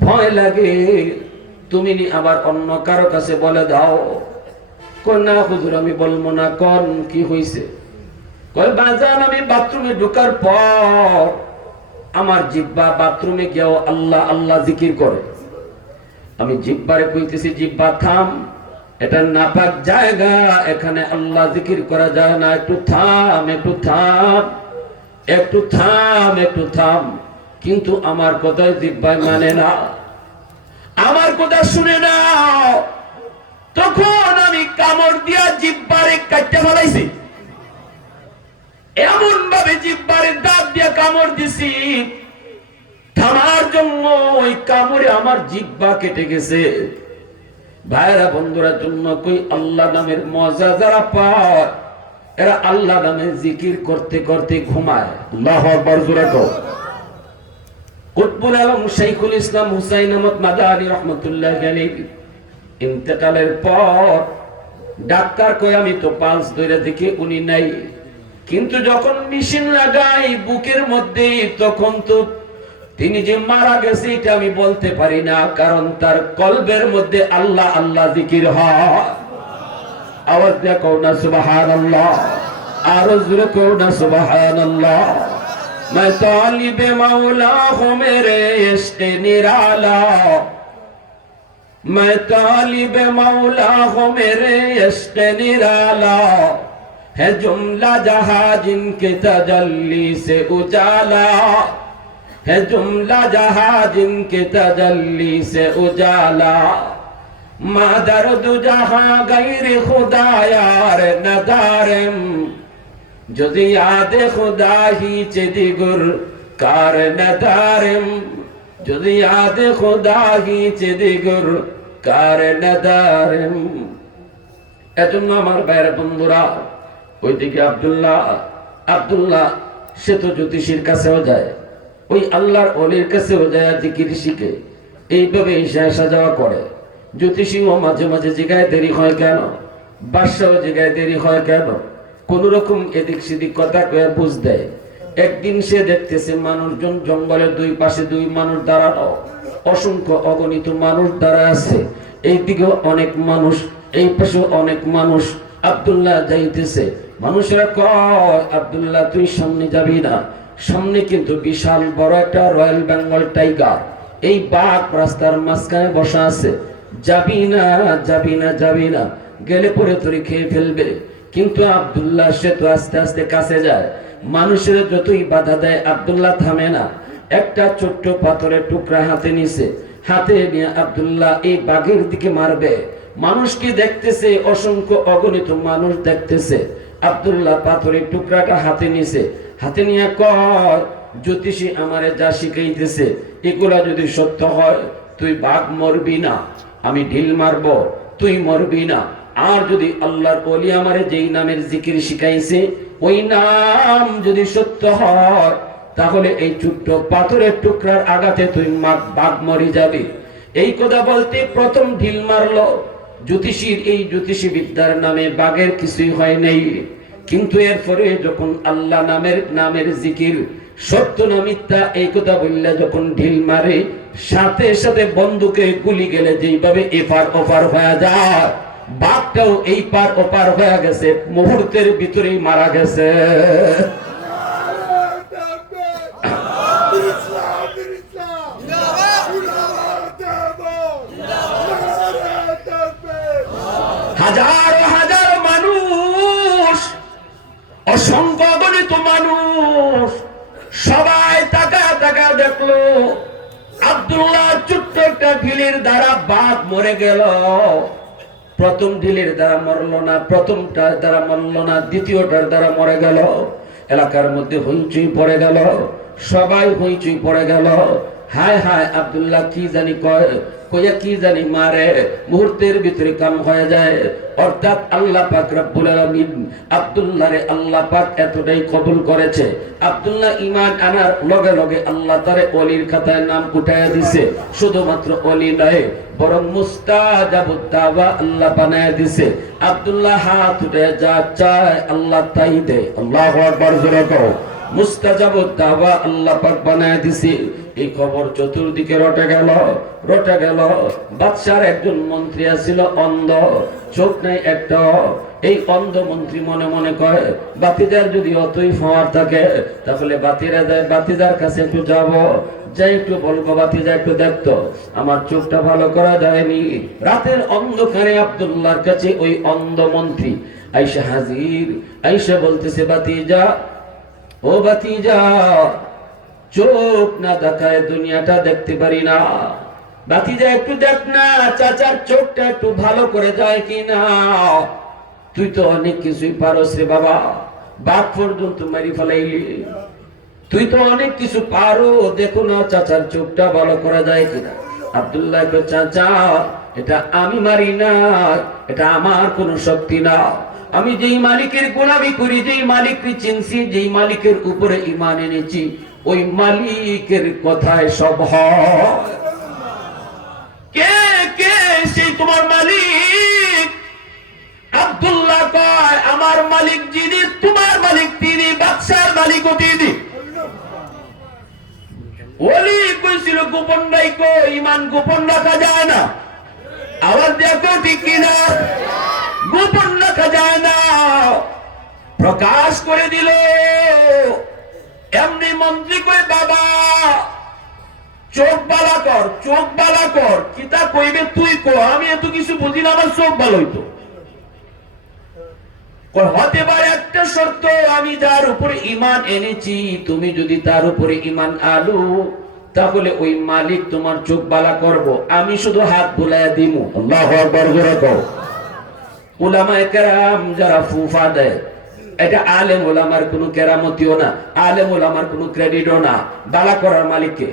ভয় লাগে। তুমি আবার অন্য কারও কাছে বলে দাও। কন্যা হুজুর, আমি বলব না। কন, কি কয়, বাজান, আমি বাথরুমে ঢোকার পর আমার জিব্বা বাথরুমে গিয়েও আল্লাহ আল্লাহ জিকির করে। আমি জিব্বারে কইতেছি, জিব্বা, থাম। এটা নাপাক জায়গা। এখানে আল্লাহ জিকির করা যায় না। একটু থাম একটু থাম একটু থাম একটু থাম। কিন্তু আমার কথায় জিব্বাই মানে না। আমার কথা শুনে না তখন আমি কামড় দিয়া জিব্বারে কাটতে ফেলাইছি। এমন ভাবে জিব্বারে দাঁত দিয়া কামড় দিছি। থামার জন্য ওই কামড়ে আমার জিব্বা কেটে গেছে। ভাইরা, বন্ধুরা জন্য কই আল্লাহ নামের মজা যারা পায়, এরা আল্লাহ নামে জিকির করতে করতে ঘুমায়। আল্লাহ আকবার, জোরে কও। কুতবুল আলম শাইখুল ইসলাম হুসাইন আহমদ মাদানী রহমতুল্লাহ আলাইহি। ইন্তেকালের পর ডাক্তার কই আমি তো পালস ধরে দেখি উনি নাই। কিন্তু যখন মেশিন লাগাই বুকের মধ্যে, তখন তো তিনি যে মারা গেছে এটা আমি বলতে পারি না, কারণ তার কলবের মধ্যে আল্লাহ আল্লাহ জিকির হয়। আওয়াজ কও না সুবহানাল্লাহ, আরও জোরে কও না میں طالب مولا ہوں میرے عشق نرالا۔ میں طالب مولا ہوں میرے عشق نرالا۔ ہے جملہ جہاں جن کے تجلی سے اجالا۔ ہے جملہ جہاں جن کے تجلی سے اجالا۔ مادرد جہاں غیر خدا یار ندارم যদি আদে খুদা হিচে দিগুর কার নদারম, যদি আদে খুদা হিচে দিগুর কার নদারম। এজন্য আমার ভাইয়ের বন্ধুরা, ওইদিকে আব্দুল্লাহ আব্দুল্লাহ, সে তো জ্যোতিষীর কাছেও যায়। ওই আল্লাহর অলির কাছেও যায় জিকির শিখে। এইভাবে ঈশা আসা যাওয়া করে। জ্যোতিষীও মাঝে মাঝে জিগায় দেরি হয় কেন? বাদশাও জিগায় দেরি হয় কেন? কোন রকম এদিক সেদিক কথা কয়ে বুঝ দেয়। একদিন সে দেখতেছে মানুষজন জঙ্গলের দুই পাশে দুই মানুষ দাঁড়ানো। অসংখ্য অগণিত মানুষ দাঁড়া আছে। এইদিকে অনেক মানুষ, এই পাশে অনেক মানুষ। আব্দুল্লাহ যাইতেছে। মানুষেরা কয়, আবদুল্লাহ, তুই সামনে যাবি না। সামনে কিন্তু বিশাল বড় একটা রয়্যাল বেঙ্গল টাইগার। এই বাঘ রাস্তার মাঝখানে বসা আছে। যাবি না যাবি না যাবি না। গেলে পরে তোরে খেয়ে ফেলবে। কিন্তু আব্দুল্লাহ সে তো আস্তে আস্তে কাছে যায়। মানুষের যতই বাধা দেয়, আব্দুল্লাহ থামে না। একটা ছোট্ট পাথরের টুকরা হাতে নিছে। হাতে নিয়ে আব্দুল্লাহ এই বাঘের দিকে মারবে। মানুষকে দেখতেছে? অসংখ্য অগণিত মানুষ দেখতেছে। আব্দুল্লাহ পাথরের টুকরাটা হাতে নিছে। হাতে নিয়ে কয়, জ্যোতিষী আমারে যা শিখাইতেছে, এগুলা যদি সত্য হয়, তুই বাঘ মরবি না। আমি ঢিল মারবো, তুই মরবি না। আর যদি আল্লাহর বলি আমারে যেই নামের জিকির শিখাইছে, ওই নাম যদি সত্য হয়, তাহলে এই ছোট্ট পাথরের টুকরার আঘাতে তুই বাঘ মরে যাবে। এই কথা বলতে প্রথম ঢিল মারলো। জ্যোতিষীর এই জ্যোতিষী বিদ্যার নামে বাঘের কিছুই হয় নাই। কিন্তু এরপরে যখন আল্লাহ নামের নামের জিকির, সত্য না মিথ্যা, এই কথা বললে যখন ঢিল মারে, সাথে সাথে বন্দুকে গুলি গেলে যেইভাবে এপার ওপার হয়ে যায় বাঘটাও এই পার ওপার হয়ে গেছে, মুহূর্তের ভিতরেই মারা গেছে। হাজার হাজার মানুষ, অসংখ্য গণিত মানুষ, সবাই টাকা টাকা দেখল, আব্দুল্লাহ ছোট্ট একটা ঢিলের দ্বারা বাঘ মরে গেল। প্রথম ঢিলের দ্বারা মরল না, প্রথমটার দ্বারা মরল না, দ্বিতীয়টার দ্বারা মরে গেল। এলাকার মধ্যে হইচই পড়ে গেল। সবাই হইচই পড়ে গেল। হায় হায় আব্দুল্লাহ কি জানি কয়, কইয়া কি জানি মারে, মুহূর্তের ভিতরে কাম হয়ে যায়। অর্থাৎ আল্লাহ পাক রব্বুল আব্দুল্লাহরে আল্লাহ পাক এতটাই কবুল করেছে। আব্দুল্লাহ আনার লগে লগে আল্লাহ তারে ওলির খাতায় নাম দিছে। শুধুমাত্র ওলি নয়, বরং মুস্তাজাবুদ আল্লাহ বানায় দিছে। আব্দুল্লাহ হাত উঠে যা চায় আল্লাহ তাই দেয়। আল্লাহু আকবার, জোরে কও। আল্লাহ পাক বানায় দিছে। এই খবর চতুর্দিকে রটে গেল রটে গেল। বাদশার একজন মন্ত্রী আছিল অন্ধ, চোখ নেই একটা। এই অন্ধ মন্ত্রী মনে মনে কয়, বাতিদার যদি অতই ফোয়ার থাকে, তাহলে বাতিরা যায় বাতিদার কাছে একটু যাব। যাই একটু বলব, বাতিজা একটু দেখতো। আমার চোখটা ভালো করা যায়নি রাতের অন্ধকারে আব্দুল্লাহর কাছে ওই অন্ধ মন্ত্রী আইসা হাজির। আইসা বলতেছে, বাতিজা, ও বাতিজা চোখ না দেখায় দুনিয়াটা দেখতে পারি না। বাতিজা একটু দেখ না, চাচার চোখটা একটু ভালো করে যায় কি না তুই তো অনেক কিছুই পারস রে বাবা। বাপ পর্যন্ত মারি ফেলাইলি। তুই তো অনেক কিছু পারো, দেখো না চাচার চোখটা ভালো করা যায় কিনা। আব্দুল্লাহ চাচা, এটা আমি মারি না, এটা আমার কোনো শক্তি না। আমি যেই মালিকের গোলামি করি, যেই মালিককে চিনছি, যেই মালিকের উপরে ইমান এনেছি ওই মালিকের কথায় সব কে কে সেই তোমার মালিক? আব্দুল্লাহ কয়, আমার মালিক যিনি, তোমার মালিক তিনি, বাদশার মালিক তিনি। ওলি কইছিল, গোপন রাইকো ইমান গোপন রাখা যায় না। আওয়াজ দেখো ঠিক কিনা? গোপন রাখা যায় না। প্রকাশ করে দিল এমনি মন্ত্রী কই, বাবা? চোখ বালা কর, চোখ বালা কর। কিতা কইবে তুই কো? আমি এত কিছু বুঝি না, আমার চোখ ভালো হইতো। হতে পারে একটা আমি যার উপরে ইমান এনেছি, তুমি যদি তার উপরে ইমান আলু তাহলে ওই মালিক তোমার চোখ বালা করব। আমি শুধু হাত বুলাইয়া দিমু। আল্লাহ আকবার, জোরে কও। উলামায়ে কেরাম যারা ফুফা দেয় এটা আলেম ওলামার কোনো কেরামতিও না, আলেম ওলামার কোনো ক্রেডিটও না। বালা করার মালিককে।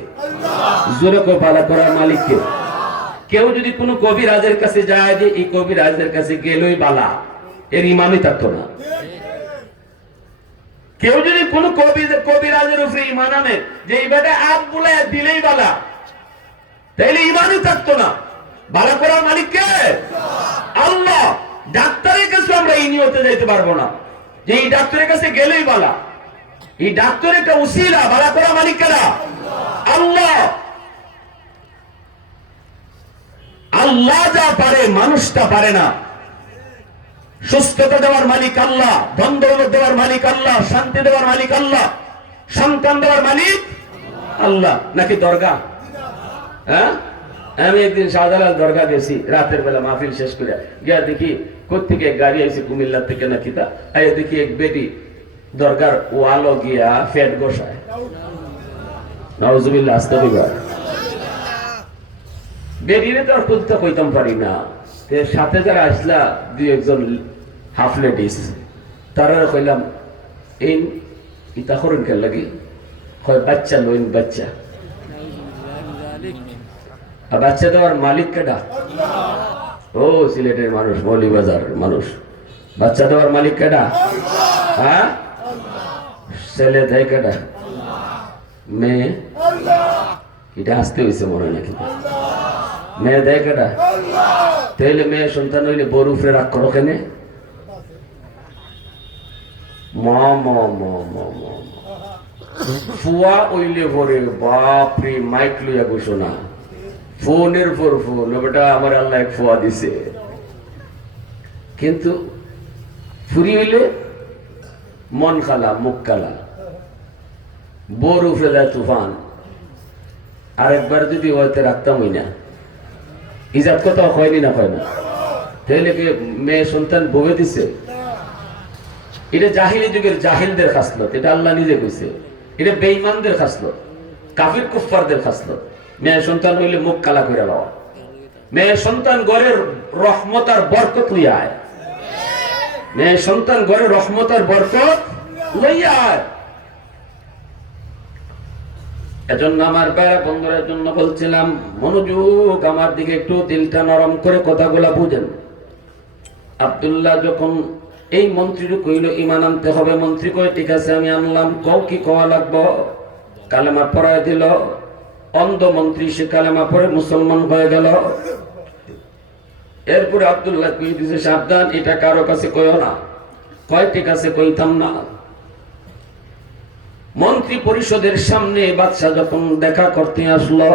জোরে কো বালা করার মালিককে। কেউ যদি কোনো কবিরাজের কাছে যায় যে, এই কবিরাজের কাছে গেলই বালা। এর ইমানই থাকতো না। কেউ যদি কোন কবি, কবিরাজের উপরে ইমান আনে, যে এই বেটা আপ বলে দিলেই বালা। তাইলে ইমানই থাকতো না। বালা করার মালিক কে আল্লাহ, ডাক্তারের কাছে আমরা এই নিয়তে যাইতে পারব না। যে এই ডাক্তারের কাছে গেলেই বালা। এই ডাক্তার একটা উসিলা, বালা করা মালিক কেনা আল্লাহ। আল্লাহ যা পারে, মানুষটা পারে না। সুস্থতা দেওয়ার মালিক আল্লাহ, ধন দৌলত দেওয়ার মালিক আল্লাহ, শান্তি দেওয়ার মালিক আল্লাহ, সন্তান দেওয়ার মালিক আল্লাহ। নাকি দরগা? হ্যাঁ? আমি একদিন শাহজালাল দরগা গেছি, রাতের বেলা মাহফিল শেষ করে। গিয়া দেখি কোথেকে গাড়ি আইছে কুমিল্লা থেকে নাকি তা? দেখি এক বেটি দরগার ওয়ালো গিয়া ফ্যাট গোসায় নওয়াজুবিল্লাহ আস্তাগফিরুল্লাহ বেরিয়ে তো খুঁজতে কইতাম পারি না। সাথে যারা আসলা, দুই একজন হাফ লেডিস, তারা কইলাম এই ইতা করেন কে লাগি? কয়, বাচ্চা লইন বাচ্চা। আর বাচ্চা দেওয়ার মালিক কেডা? ও, সিলেটের মানুষ, মৌলিবাজার মানুষ। বাচ্চা দেওয়ার মালিক কেডা? হ্যাঁ? ছেলে দেয় কেডা? মেয়ে? এটা আসতে হয়েছে মনে নাকি? মেয়ে দেয় কেডা? তাইলে মেয়ে সন্তান হইলে বড় উপরে রাগ করো কেনে। ফুয়া ওইলে ভরে বাপরে মাইক লইয়া না। ফোনের পর ফোন ও বেটা আমার আল্লাহ ফুয়া দিছে। কিন্তু ফুরি হইলে মন খালা, মুখ কালা বোর উফরে দেয় তুফান। আরেকবার যদি হয়তো রাখতাম না। ইজাত কথা হয়নি না হয় না? তাহলে কি মেয়ে সন্তান বগে দিছে? এটা জাহিলি যুগের জাহিলদের খাসলত, এটা আল্লাহ নিজে কইছে। এটা বেঈমানদের খাসলত, কাফির কুফফারদের খাসলত। মেয়ে সন্তান হইলে মুখ কালা করে লওয়া মেয়ে সন্তান ঘরের রহমত আর বরকত লইয়া আয়। মেয়ে সন্তান ঘরে রহমত আর বরকত লইয়া আয়। এজন্য আমার বেড়া বন্ধুদের জন্য বলছিলাম, মনোযোগ আমার দিকে একটু দিলটা নরম করে কথাগুলা বুঝেন। আব্দুল্লাহ যখন এই মন্ত্রীর কইল, ইমান আনতে হবে। মন্ত্রী কয়, ঠিক আছে, আমি আনলাম। কও কি কওয়া লাগবো? কালেমা পড়ায় দিল। অন্ধ মন্ত্রী সে কালেমা পরে মুসলমান হয়ে গেল। এরপরে আব্দুল্লাহ কই দিছে, সাবধান, এটা কারও কাছে কইও না। কয় কাছে কইতাম না? মন্ত্রী পরিষদের সামনে বাদশাহ যখন দেখা করতে আসলো,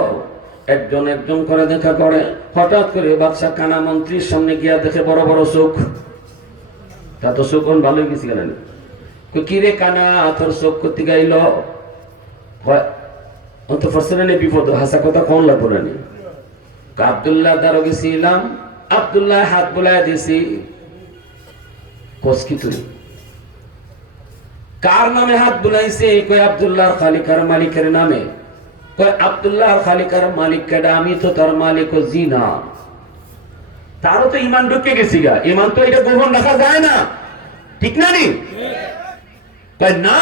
একজন একজন করে দেখা করে। হঠাৎ করে বাদশাহ কানা মন্ত্রীর সামনে গিয়া দেখে বড় বড় চোখ। তা তো চোখ ভালোই গেছি গেলেন কিরে কানা, তোর চোখ করতে গাইল অন্ত ফসলেনে বিপদ হাসা কথা কোন লাগবো না আবদুল্লাহ দ্বারা গেছিলাম আবদুল্লাহ হাত বোলায় দিছি কসকি তুই? কার নামে হাত বুলাইছে? কই আব্দুল্লাহ খালিকার মালিকের নামে। কই আব্দুল্লাহ খালিকার মালিক কেডা? আমি তো তার মালিক ও জি না। তারও তো ইমান ঢুকে গেছি গা। ইমান তো এটা গোপন রাখা যায় না। ঠিক না নি? কই না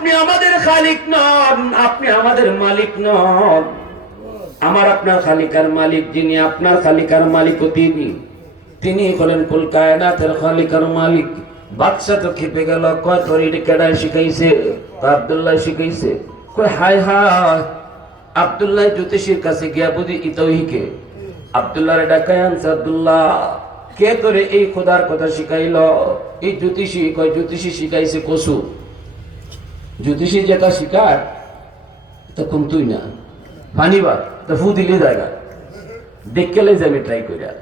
আপনি আমাদের খালিক নন, আপনি আমাদের মালিক নন। আমার আপনার খালিকার মালিক যিনি, আপনার খালিকার মালিক ও তিনি। তিনি হলেন কুল কায়নাতের খালিকার মালিক। বাদশা তো খেপে গেল, কয় তোর কেডায় শিখাইছে আব্দুল্লাহ শিখাইছে। কয় হাই হাই আব্দুল্লাহ জ্যোতিষীর কাছে গিয়া বুঝি ইতহিকে। আব্দুল্লাহ ডাকায় আনছে আব্দুল্লাহ। কে তোরে এই খোদার কথা শিখাইল? এই জ্যোতিষী, কয় জ্যোতিষী শিখাইছে কসু। জ্যোতিষী যেটা শিকার, তখন তুই না। ফানিবা তো ফু দিলে জায়গা দেখকে লাই যাবি ট্রাই করিয়া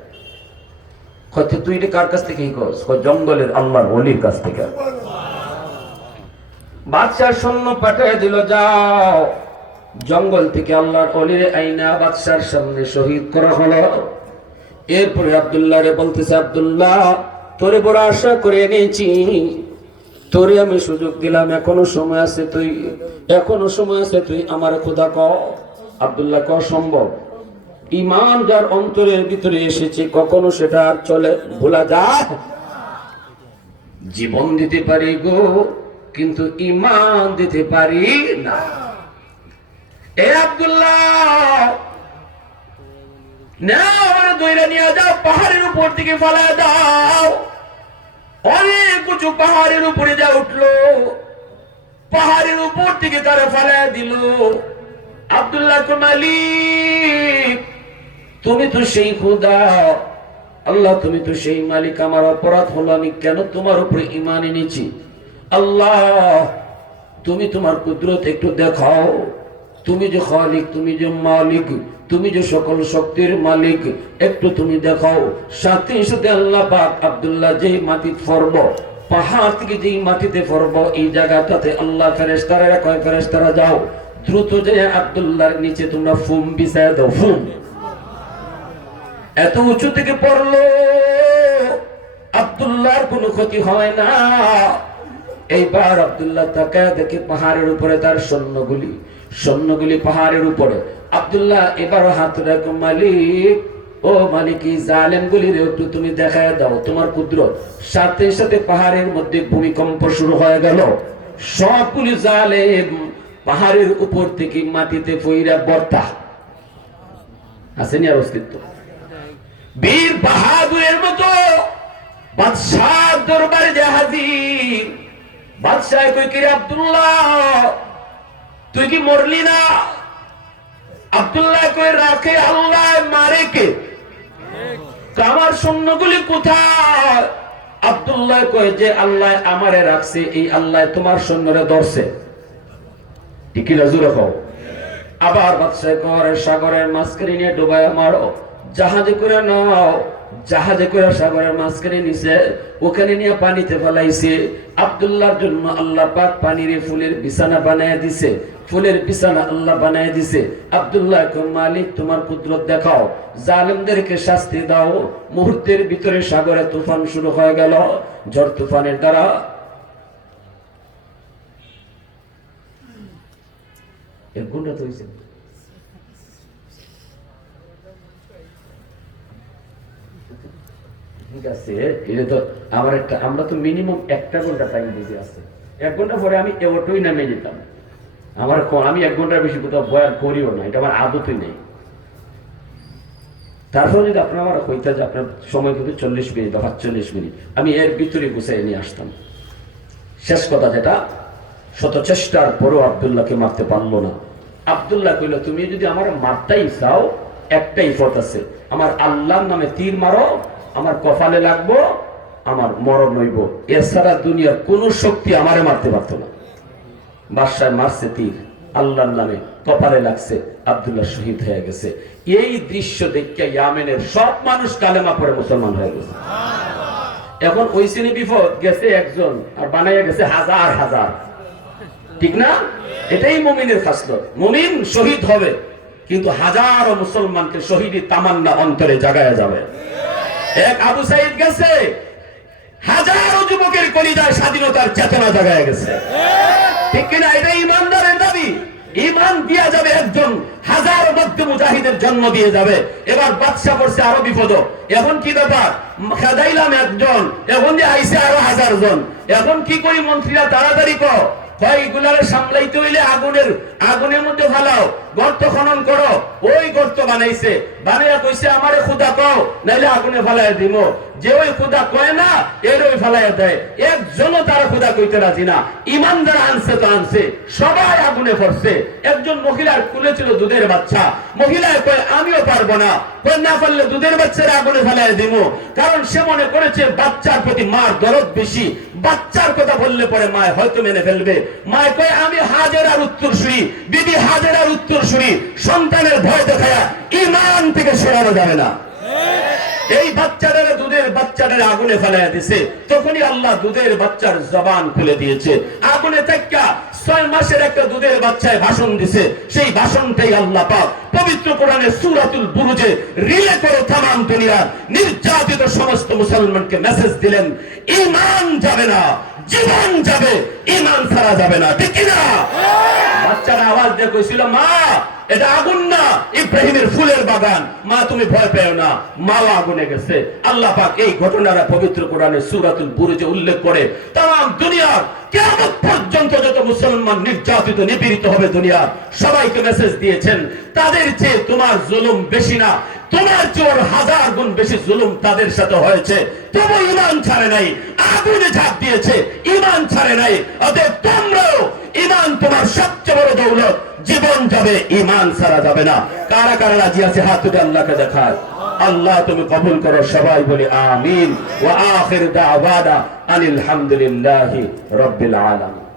কচ্ছে তুই এটা কার কাছ থেকে করস জঙ্গলের আল্লাহর অলির কাছ থেকে। বাদশার সৈন্য পাঠিয়ে দিল, যাও। জঙ্গল থেকে আল্লাহর অলির আইনা বাদশার সামনে শহীদ করা হলো। এরপরে আব্দুল্লাহ রে বলতেছে, আব্দুল্লাহ, তোরে বড় আশা করে এনেছি। তোরে আমি সুযোগ দিলাম, এখনও সময় আছে তুই, এখনও সময় আছে তুই আমার খোদা ক। আব্দুল্লাহ, ক সম্ভব? ইমান যার অন্তরের ভিতরে এসেছে, কখনো সেটা আর চলে, ভোলা যায়? জীবন দিতে পারি গো, কিন্তু ইমান দিতে পারি না। এ আব্দুল্লাহ, নাও আমার দইরা নিয়ে যাও, পাহাড়ের উপর থেকে ফেলা দাও। অনেক উঁচু পাহাড়ের উপরে যা উঠল, পাহাড়ের উপর থেকে তারা ফেলা দিল। আব্দুল্লাহ মালিক, তুমি তো সেই খুদা। আল্লাহ, তুমি তো সেই মালিক। আমার অপরাধ হলো আমি কেন তোমার উপরে ইমান এনেছি? আল্লাহ, তুমি তোমার কুদরত একটু দেখাও। তুমি যে খালিক, তুমি যে মালিক তুমি যে সকল শক্তির মালিক, একটু তুমি দেখাও। সাথে সাথে আল্লাহ পাক আব্দুল্লাহ যে মাটি ফরব পাহাড় থেকে যেই মাটিতে ফরব এই জায়গাটাতে আল্লাহ ফেরেস্তারা কয় ফেরেস্তারা যাও, দ্রুত যে আব্দুল্লাহর নিচে তোমরা ফুম বিছায় দাও, ফুম। এত উঁচু থেকে পড়ল, আব্দুল্লাহর কোনো ক্ষতি হয় না। এইবার আব্দুল্লাহ তাকায় দেখে পাহাড়ের উপরে তার সৈন্যগুলি সৈন্যগুলি পাহাড়ের উপরে। আব্দুল্লাহ, এবার হাত রাখো মালিক। ও মালিক, এই জালেম গুলির একটু তুমি দেখায় দাও। তোমার কুদরত। সাথে সাথে পাহাড়ের মধ্যে ভূমিকম্প শুরু হয়ে গেল। সবগুলি জালেম পাহাড়ের উপর থেকে মাটিতে ফইরা বর্তা। আসেনি আর অস্তিত্ব? বীর বাহাদুরের মতো বাদশাহ দরবারে যে হাজির। বাদশাহ কই কিরে আব্দুল্লাহ? তুই কি মরলি না? আব্দুল্লাহ কই, রাখে আল্লাহ, মারে কে? আমার সৈন্যগুলি কোথায়? আব্দুল্লাহ কয় যে আল্লাহ আমারে রাখছে, এই আল্লাহ তোমার সৈন্যরে ধরছে। ঠিকই রাজু রাখো আবার বাদশাহ করে সাগরের মাঝখানে নিয়ে ডুবায় মারো। জাহাজে করে নাও। জাহাজে করে সাগরের মাঝখানে নিছে ওখানে নিয়ে পানিতে ফেলাইছে। আব্দুল্লাহর জন্য আল্লাহ পাক পানির ফুলের বিছানা বানায় দিছে। ফুলের বিছানা আল্লাহ বানায় দিছে। আব্দুল্লাহ মালিক, তোমার কুদরত দেখাও। জালেমদেরকে শাস্তি দাও। মুহূর্তের ভিতরে সাগরে তুফান শুরু হয়ে গেল। ঝড় তুফানের দ্বারা। ঠিক আছে আমার একটা, আমরা তো মিনিমাম একটা ঘণ্টা টাইম দিতে আসছে এক ঘণ্টা পরে আমি অটোই নামে যেতাম আমার আমি এক ঘণ্টার বেশি কোথাও বয়ান করিও না, এটা আমার আদতই নেই। তারপর যদি আপনার আমার হইতে যে আপনার সময় কিন্তু চল্লিশ মিনিট বা পাঁচচল্লিশ মিনিট, আমি এর ভিতরে গুছাই নিয়ে আসতাম। শেষ কথা যেটা, শত চেষ্টার পরও আবদুল্লাহকে মারতে পারল না। আবদুল্লাহ কইল, তুমি যদি আমার মারটাই চাও, একটাই পথ আছে, আমার আল্লাহর নামে তীর মারো, আমার কপালে লাগবো, আমার মরণ হইব। এছাড়া দুনিয়ার কোন শক্তি আমারে মারতে পারতো না। বাদশাহ মারছে তীর, আল্লাহর নামে কপালে লাগছে, আব্দুল্লাহ শহীদ হয়ে গেছে। এই দৃশ্য দেখে ইয়ামেনের সব মানুষ কালেমা পড়ে মুসলমান হয়ে গেছে। এখন ওই শ্রেণি বিপদ গেছে একজন আর বানাইয়া গেছে হাজার হাজার। ঠিক না? এটাই মুমিনের খাসলত। মুমিন শহীদ হবে, কিন্তু হাজারো মুসলমানকে শহীদি তামান্না অন্তরে জাগায় যাবে। এক আবু সাইদ গেছে হাজারো যুবকের কলিজায় স্বাধীনতার চেতনা জাগায় গেছে। ঠিক কিনা? এটা ইমানদারের দাবি। ইমান দিয়া যাবে একজন, হাজার মধ্যে মুজাহিদের জন্ম দিয়ে যাবে। এবার বাদশা করছে আরও বিপদ। এখন কি ব্যাপার? খেদাইলাম একজন, এখন যে আইসে আরও হাজার জন এখন কি করি মন্ত্রীরা, তাড়াতাড়ি কর হয় এগুলারে সামলাইতে হইলে আগুনের আগুনের মধ্যে ফালাও, গর্ত খনন করো। ওই গর্ত বানাইছে। বানাইয়া কইছে, আমারে খুদা কও নাইলে আগুনে ফালাই দিব যে ওই খুদা কয় না, এর ওই ফালাইয়া দেয়। একজনও তারা খুদা কইতে রাজি না। ইমানদার আনছে তো আনছে। সবাই আগুনে পড়ছে। একজন মহিলার কুলে ছিল দুধের বাচ্চা। মহিলায় কয়, আমিও পারব না। কয়, না পারলে দুধের বাচ্চারা আগুনে ফেলাই দিব কারণ সে মনে করেছে, বাচ্চার প্রতি মার দরদ বেশি। বাচ্চার কথা বললে পরে মায় হয়তো মেনে ফেলবে। মায় কয়, আমি হাজার আর উত্তর শুনি বিবি হাজেরার উত্তর শুনি, সন্তানের ভয় দেখায়া ইমান থেকে সরানো যাবে না। এই বাচ্চাদের দুধের বাচ্চাদের আগুনে ফেলাইয়া দিছে, তখনই আল্লাহ দুধের বাচ্চার জবান খুলে দিয়েছে। আগুনে থেকে ছয় মাসের একটা দুধের বাচ্চায় ভাষণ দিছে, সেই ভাষণটাই আল্লাহ পাক পবিত্র কোরআনের সূরাতুল বুরুজে রিলে করে তামাম দুনিয়ার নির্যাতিত সমস্ত মুসলমানকে মেসেজ দিলেন ইমান যাবে না। জীবন যাবে ঈমান ছাড়া যাবে না ঠিক না বাচ্চারা আওয়াজ দিয়ে কইছিল মা এটা আগুন না ইব্রাহিমের ফুলের বাগান। মা তুমি ভয় পেও না মাও আগুনে গেছে। আল্লাহ পাক এই ঘটনাটা পবিত্র কোরআনের সূরাতুল বুরুজে উল্লেখ করে তাম দুনিয়ার কিয়ামত পর্যন্ত যত মুসলমান নির্যাতিত নিপীড়িত হবে দুনিয়ার সবাইকে মেসেজ দিয়েছেন তাদের চেয়ে তোমার জুলুম বেশি না তোমার চোর হাজার গুণ বেশি জুলুম তাদের সাথে হয়েছে। তবু ইমান ছাড়ে নাই, আগুনে ঝাঁপ দিয়েছে, ইমান ছাড়ে নাই। অতএব তোমরাও ইমান তোমার সবচেয়ে বড় দৌলত। জীবন যাবে, ইমান ছাড়া যাবে না। কারা কারা রাজি আছে? হাত তুলে আল্লাহকে দেখায়। আল্লাহ তুমি কবুল করো, সবাই বলি আমিন। ওয়া আখির দাওয়ানা আনিল হামদুলিল্লাহি রাব্বিল আলামিন।